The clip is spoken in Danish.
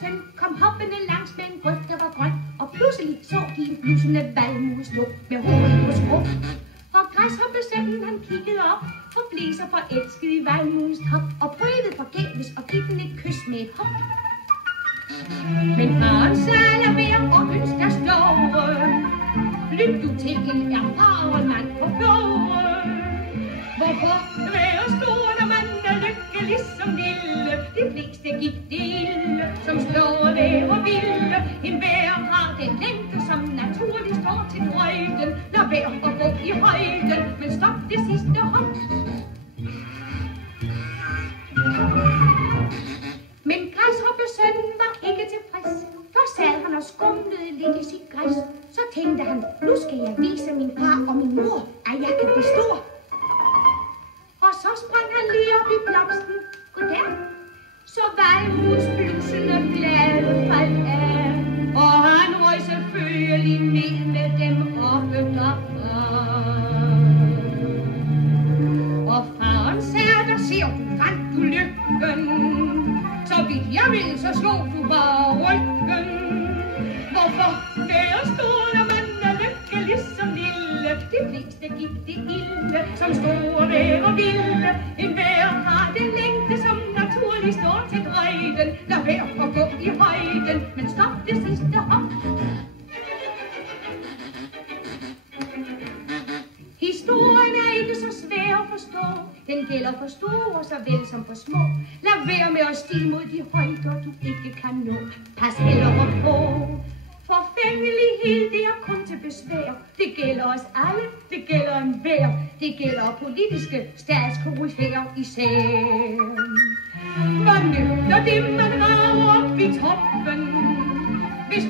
søn kom hoppende langs med en grøft, der var grøn, og pludselig så de en blussende valmus stå med hovedet på skrå. Og græshoppesønnen han kiggede op og blev så forelsket i valmus top og prøvede forgæves at give den et kys med et hop. Men faren sagde, lad være og ønsk dig store. Lyt du til en erfaren mand på gården. Hvorfor være stor, når man er lykkelig som lille? De fleste gik det ille, som slår være vilde. En hver har den længde, som naturligt står til drøjden. Lad være at gå i højden, men stop det sidste hop. Men græshoppesønnen var ikke tilfreds. Først sad han og skumlede lidt i sit græs. Så tænkte han, nu skal jeg vise min far og min mor, at jeg kan blive stor. Og så sprang han lige op i blomsten. Goddag. Så valmusblusende blade faldt af. Og han røg selvfølgelig ned med dem oppe derfra. Og faren sagde, der ser du, fandt du lykken. Så vidt jeg vil, så slog du bare ryggen. Hvorfor være stor, når man er lykkelig som lille? De fleste gik det ille, som store være vilde. En hver har den længde, som naturligt står til drøjden. Lad være at gå i højden, men stop det sidste hop. Historien er ikke så svær at forstå. Den gælder for store såvel som for små. Lad være med at stige mod de højder, du ikke kan nå. Pas hellere på. Forfængelighed, det er kun til besvær. Det gælder os alle, det gælder enhver. Det gælder politiske statskoryfæer især. Hvad nytter det, man rager op i toppen, hvis